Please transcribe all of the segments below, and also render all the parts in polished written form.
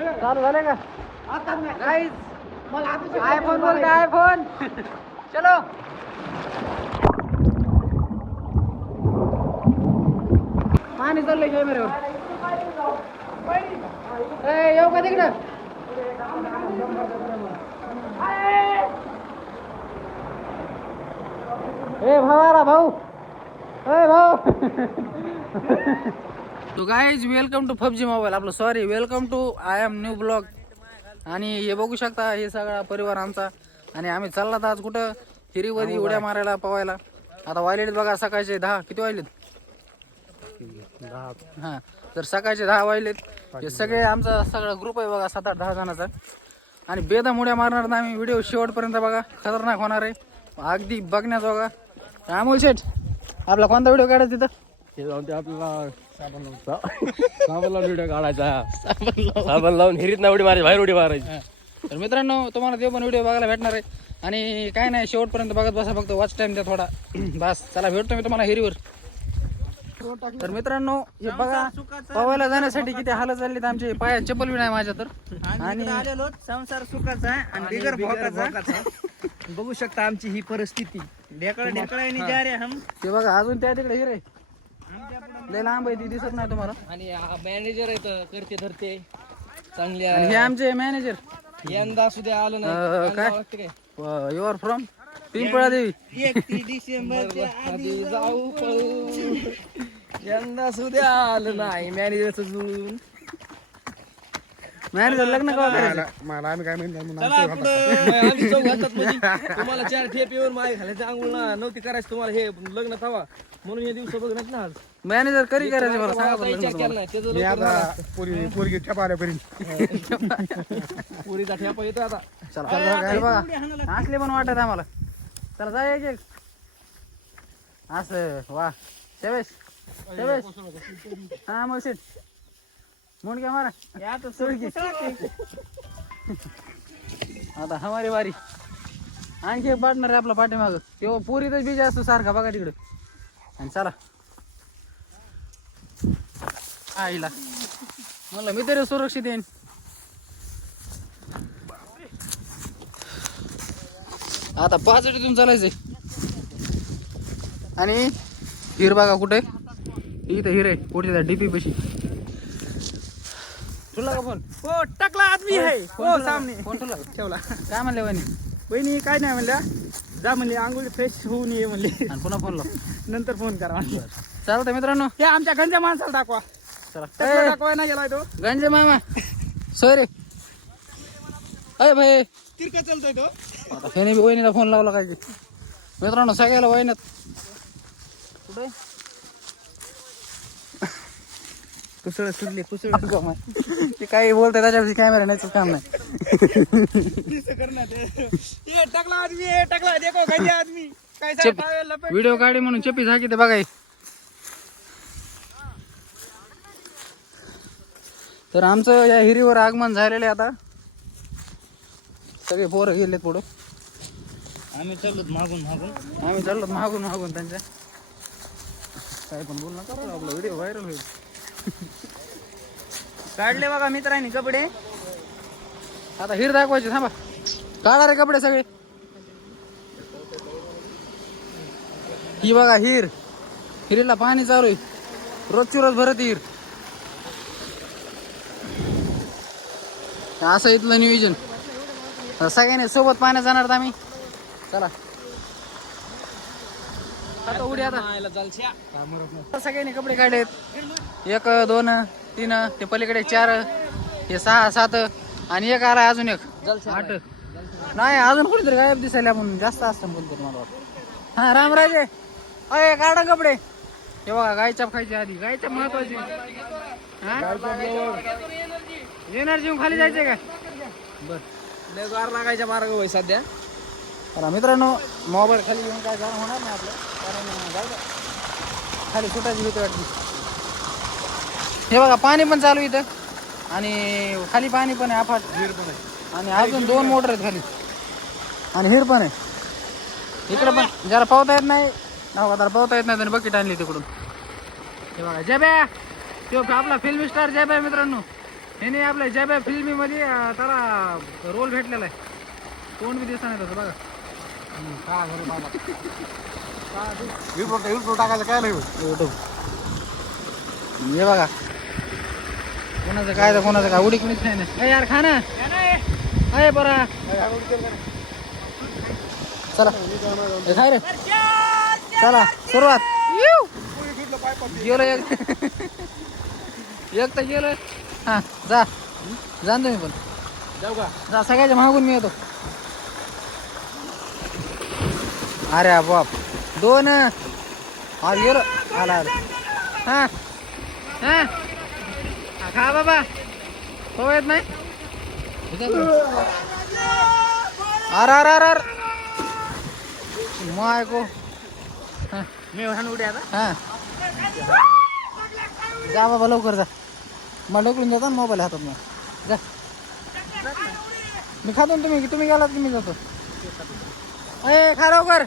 चालू झाले का गाईज? आयफोन बोलते आयफोन. चलो पाणी चाललंय कॅमेऱ्यावर. येऊ का तिकडं? भाऊ आला भाऊ. भाऊ तो guys welcome to PUBG mobile. आपलं sorry welcome to I am new blog. आणि हे बघू शकता हे सगळा परिवार आमचा. आणि आम्ही चाललात आज कुठं हिरीवरी उड्या मारायला पवायला. आता वाजलेत बघा सकाळचे 10. किती वाजलेत? 10. हां तर सकाळचे 10 वाजलेत. हे सगळे आमचा सगळा ग्रुप आहे बघा 7-8-10 जणांचा. आणि बेदम उड्या मारणार ना आम्ही. व्हिडिओ शेवटपर्यंत बघा खतरनाक होणार आहे अगदी बघण्याचा बघा. अमोल शेठ आपला कोणता व्हिडिओ काढायचा तिथं? हे जाऊन ते आपल्याला साबण लावून व्हिडिओ काढायचा. साबण लावून हिरीत ना उडी मारायची, बाहेर उडी मारायची. तर मित्रांनो तुम्हाला ते पण व्हिडिओ बघायला भेटणार आहे. आणि काय नाही शेवटपर्यंत बघत बसा फक्त वॉच टाइम द्या थोडा. बस चला भेटतो मी तुम्हाला हिरीवर. तर मित्रांनो हे बघा पवायला जाण्यासाठी किती हाल चाललीत आमचे. पायात चप्पल बी नाही माझ्या तर. आणि आलेलो संसार सुखाचा आणि बिगर भोकाचा. बघू शकता आमची ही परिस्थिती. ढेकळाने जा रे हम. ते बघा अजून त्या तिकडे हिरे लय लांब आहे ती दिसत नाही तुम्हाला. आणि मॅनेजर आहेत करते धरते चांगले. आणि हे आमचे मॅनेजर यंदा सुद्धा आलं नाही. काय यू आर फ्रॉम पिंपळा देवी. 31 डिसेंबरच्या आधी जाऊ पळू. यंदा सुद्धा आलं नाही मॅनेजरचं जुळून. मॅनेजर लग्न कवा करायचं? मला आम्ही काय म्हणतो आम्ही चौघ घालतात मध्ये. तुम्हाला 4 ठेप येऊन माय घालायचं आंघोळ नव्हती करायची तुम्हाला हे लग्न थवा म्हणून हे दिवस बघ ना आज. मॅनेजर कधी करायचे मला सांगा बरं लग्न तुम्हाला. पोरगी ठेपा आल्यापर्यंत पुरीचा ठेपा येतो आता. चला बघा असले पण वाटत आम्हाला. चला जा एक असं वा शेवेश शेवेश. हा मग सीट मुंड घ्या मारा. आता हमारी बारी. आणखी एक पार्टनर आहे आपला पाठीमाग. तेव्हा पुरीतच बीज असतो सारखा बघा तिकडे. आणि चला आईला म्हणलं मी तरी सुरक्षित येईन. आता 5 तिथून चालायचंय. आणि हिर बघा कुठे इथं हिर आहे कुठे त्या डीपी पशी. तुला का फोन? हो टाकला आदमी आहे हो सामने. फोन तुला ठेवला. काय म्हणले वहिनी? वहिनी काय नाही म्हणल्या जा म्हणले आंघोळी फ्रेश होऊन ये म्हणले. आणि पुन्हा फोन लाव. नंतर फोन करा म्हणलं. चालतंय मित्रांनो. हे आमच्या गंजा माणसाला दाखवा. चला दाखवाय नाही गेलाय तो गंजे मामा सोय अय भाई तिरका चालतोय तो. आता ह्याने बी वहिनीला फोन लावला काय की. मित्रांनो सगळ्याला वहिन्यात कुठे कुसळ सुटली कुसळ. ते काही बोलतंय त्याच्यावरती कॅमेरा न्यायचं काम नाही. टाकला आदमी टाकला देखो गंजा आदमी काय व्हिडिओ काढे म्हणून चप्पी झाकी ते बघाय. तर आमचं या हिरीवर आगमन झालेलं आहे. आता सगळे पोरं गेलेत पुढं. आम्ही चाललो मागून मागून मागून त्यांच्या. काय पण बोल नका आपला व्हिडिओ व्हायरल होईल. काढले बघा मित्रांनी कपडे. आता हिर दाखवायचे थांबा. काढा रे कपडे सगळे. ही बघा हिर. हिरीला पाणी चालू आहे. रोजची रोज भरत हिर. असं इथलं नियोजन. सगळ्यांनी सोबत पाण्यात जाणार आम्ही. चला आता उडी. आता सगळ्यांनी कपडे काढलेत. 1 2 3 ते पलीकडे 4 हे 6 7 आणि एक आला अजून एक 8 नाही अजून कुठेतरी गायब दिसायला म्हणून जास्त असतं बोलतो मला वाटतं. हा रामराजे अय काढा कपडे. हे बघा गायचाप खायची आधी. गायचाप महत्वाची. एनर्जी खाली जायचे का बर गार लागायच्या मार्ग होय सध्या. चला मित्रांनो मोबाईल खाली घेऊन काय जाणं होणार नाही आपलं. कारण जाऊ खाली सुटायची भीती वाटली. हे बघा पाणी पण चालू इथं. आणि खाली पाणी पण आहे अफाट. हिर पण आहे. आणि अजून 2 मोटर आहेत खाली. आणि हिर पण आहे इकडे पण. ज्याला पावता येत नाही त्याला पावता येत नाही त्याने बकेट आणली तिकडून. हे बघा जब्या तो आपला फिल्म स्टार जब्या मित्रांनो. हे नाही आपल्या ज्या फिल्मी मध्ये त्याला रोल भेटलेला आहे. तोंड बी दिसत नाही त्याचं बघा. काय बरं बाबा युट्यूब टाकायचं काय नाही युट्यूब हे बघा. कोणाचं काय तर कोणाचं काय उडी कुणीच नाही ना. यार खा ना अय बरा. चला हे खाय रे. चला सुरुवात. गेलो एक तर गेलो. हा जा जाण तुम्ही पण जाऊ का जा. सगळ्याच्या मागून मी येतो. अरे बाप 2 अरे गेलो. आला आला. हा हा खा बाबा. हो येत नाही. अरे अरे अरे अरे माय को. मी उड्या आता हा जा बाबा लवकर जा. मला ढकलून जातो ना मोबाईल हातात मग. जा मी खातो ना. तुम्ही गेलात की मी जातो. ए खा लवकर.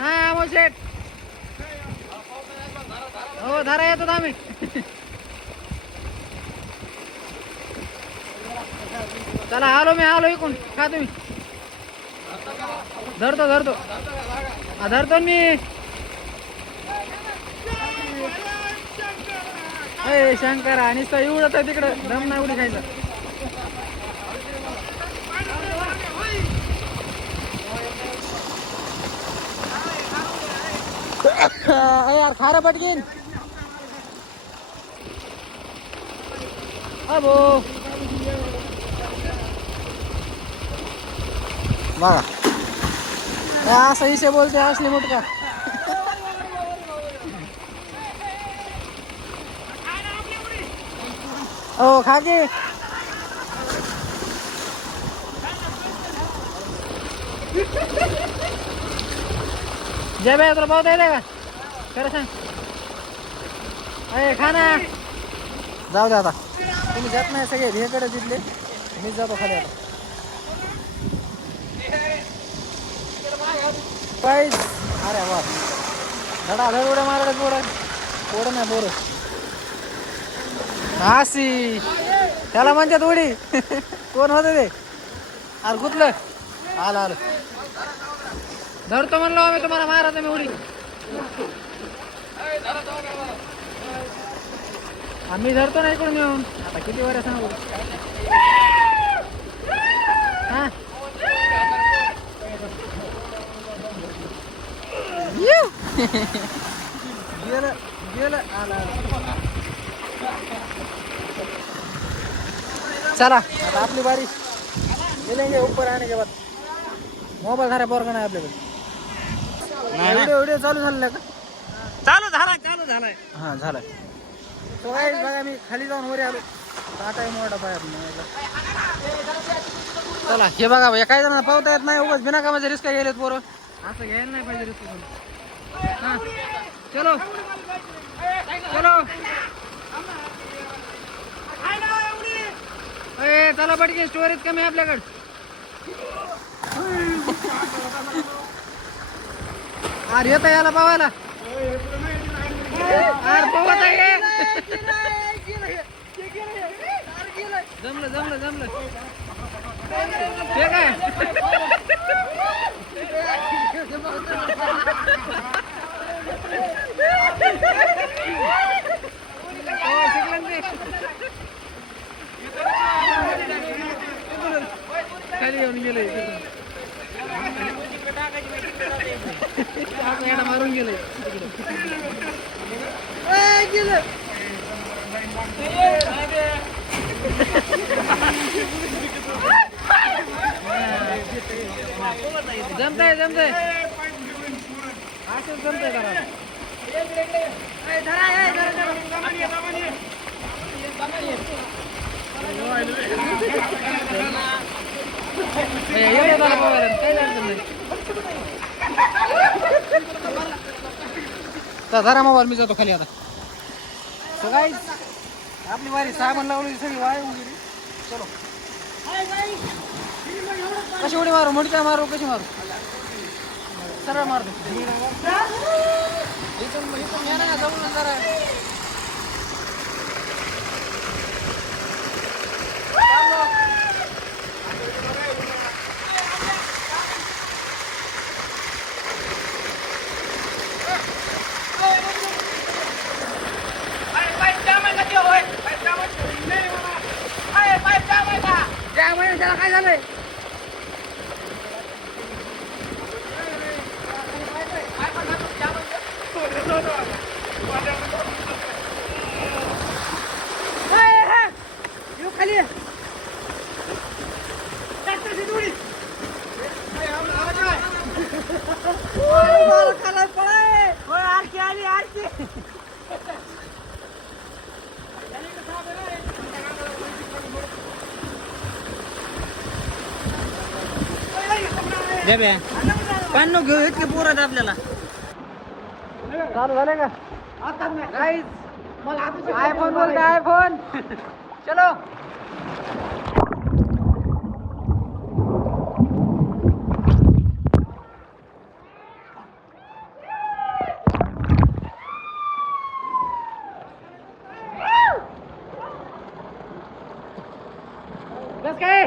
हा अमोल शेठ. हो धारा येतो आम्ही. चला आलो इकून. खा तुम्ही. धरतो धरतो मी. अय शंकर आणि एवढं तर तिकडं दम नाही उडी खायचा. यार खारा पटकीन. अबो बघा असं इसे बोलते असली मोठका. हो खा की. जय बाई तुला पावता येते का खरं सांग. अरे खा ना. जाऊ दे आता. तुम्ही जात नाही सगळे ध्येकडे जिथले. मीच जातो खाली आता. काहीच अरे वा धडाधड उड्या मारायला पोरं नाही पोरं. हासी त्याला म्हणतात उडी. कोण होतं ते. अरे गुतलं. आलं धरतो म्हणलो आम्ही तुम्हाला. मारा मी उडी. आम्ही धरतो नाही इकडून येऊन. आता किती वर सांगू. हा गेलं आला. चला आता आपली बारी. मिलेंगे ऊपर आने के बाद. मोबाईल धारा पोरगा नाही आपल्याकडे. व्हिडिओ चालू झालेला का. चालू झालाय हा झालाय. तो काय बघा मी खाली जाऊन वर आलो. टाटा मोठा पाय. चला हे बघा भैया काही जणांना पावता येत नाही. उगाच बिना कामाचे रिस्क गेलेत पोरं. असं घ्यायला नाही पाहिजे रिस्क. हा चलो चला पटकी. स्टोरेज कमी आपल्याकडे. अरे येत याला पावायला. अरे पवत आहे. जमलं ते काय. खाली येऊन गेले. मारून गेले. जमतंय असं जमतंय जरा मोबाईल मी जातो खाली आता. सगळी आपली वारी साबण लावली सगळी वाया गेली. चलो कशी उडी मारू. मोठी मारू कशी मारू. सरळ मारतो. इथून घ्या ना जवळ जरा. आलंय खाली आरती आली आरती पान घेऊ इतके पोरात आपल्याला चालू झाले का आयफोन बोलते आयफोन चलो बस काय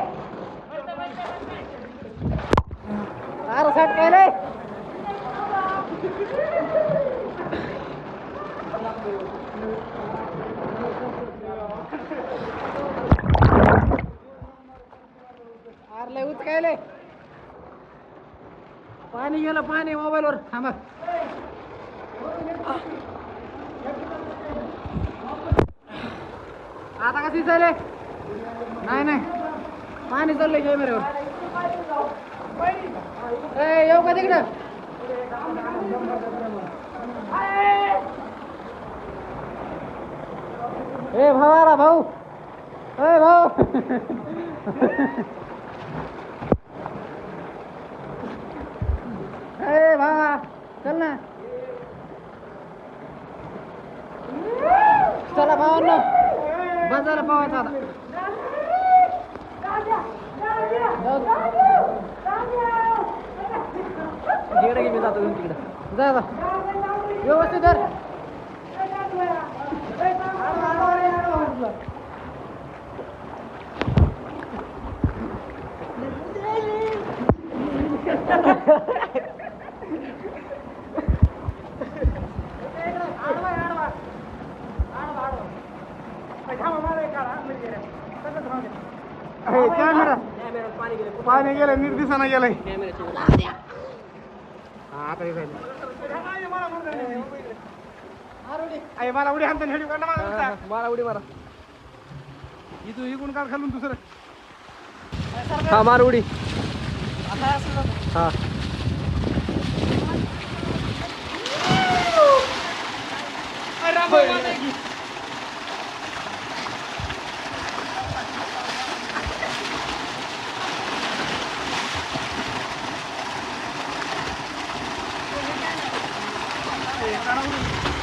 अरे साठ काय रे अरे उच काय रे पाणी गेलं पाणी मोबाईल वर थांबा आता कशी चालले नाही नाही पाणी चाललंय कॅमेऱ्यावर येऊ का तिकडं ए भाऊ आला भाऊ ए भाऊ ए भावा चल ना चला भावांनो बाजारला पावायचा आता तिकडे मी जातो तिकडे जा जा व्यवस्थित धर पाणी गेलं निर्दिसाना गेलंय मला उडी हाणता हेडी मला उडी मारा इथून इकडून काल खालून दुसरं हा मार उडी हा काढा उडी